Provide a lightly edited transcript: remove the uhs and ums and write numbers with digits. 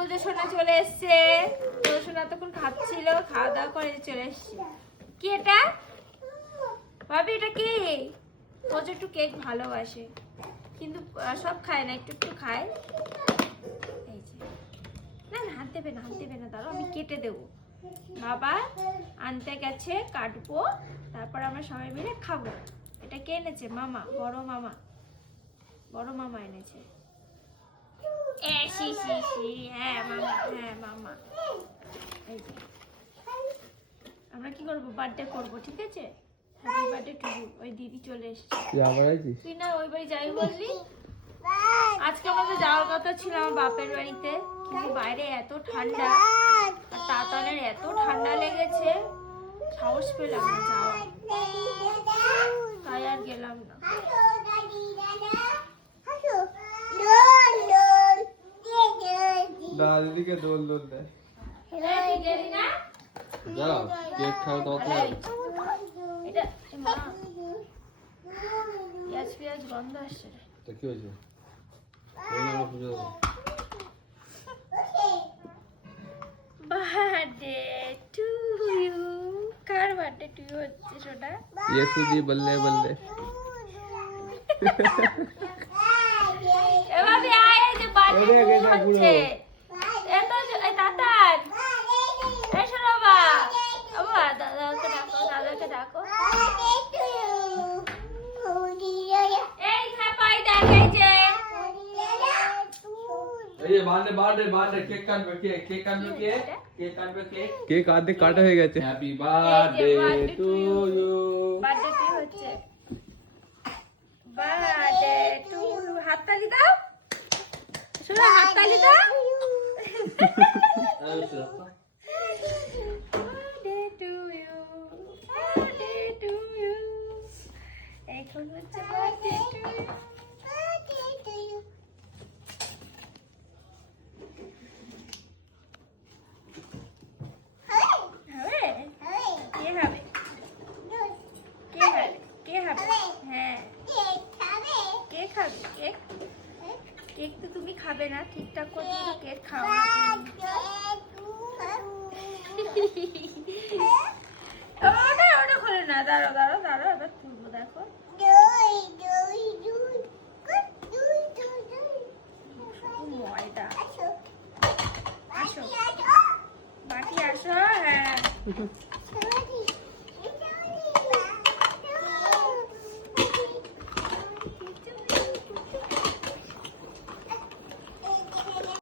তোজো সোনা চলে এসছে। তোজো সোনা তখন খাচ্ছিল, খাওয়া দাওয়া করে চলে এসছে। কি এটা ভাবি, এটা কি? তোজো একটু কেক ভালোবাসে, কিন্তু সব খায় না, একটু একটু খায়। এই যে, না না, হাত দেবে না, হাত দেবে না, দাঁড়াও আমি কেটে দেবো। বাবা আনতে গেছে, কাটবো, তারপর আমরা সবাই মিলে খাবো। এটা কে এনেছে? মামা, বড় মামা, বড় মামা এনেছে। হ্যাঁ মামা, হ্যাঁ মামা। এই যে, আমরা কি করবো? বার্থডে করবো, ঠিক আছে? Happy birthday to you. ওই দিদি চলে এসেছে। তুই না ওই বাড়ি যাই বললি? আজকে আমাদের যাওয়ার কথা ছিল আমার বাপের বাড়িতে, কিন্তু বাইরে এত ঠান্ডা, আর তাতানের এত ঠান্ডা লেগেছে, সাহস পেলাম না যাওয়া, তাই আর গেলাম না। দাদিকে দোল দোল দেয়। যাও কেক খাও তো। এটা মা, পেঁয়াজ পেঁয়াজ গন্ধ আসছে। তো কি হয়েছে? ওই না পুজো দেবো। Birthday to you. কার বার্থডে টু ইউ হচ্ছে সোনা? येसु जी बल्ले बल्ले। এ ভাবি আয়, এই যে বার্থডে হচ্ছে। এত এই তাতান, এই শোনো বাবা, বাবা দাদাকে ডাকো, দাদাকে ডাকো। এই খাপাই দেখ, এই যে এই যে বার্থডে বার্থডে বার্থডে কেক কাটবে, কেক কাটবে, কেক কাটবে, কেক আধে কাটা হয়ে গেছে। Happy birthday to you. Birthday to হচ্ছে, বার্থডে টু ইউ। হাততালি দাও শোনো, হাততালি দাও। Birthday to you, birthday to you. এখন হচ্ছে বার্থডে টু ইউ। কেক তো তুমি খাবে না, ঠিকঠাক করে কেক খাও না। ওটা খোলে না, দাঁড়াও দাঁড়াও দাঁড়াও, এবার তুলবো, দেখো। ময়দা, আসো বাটি, আসো, হ্যাঁ।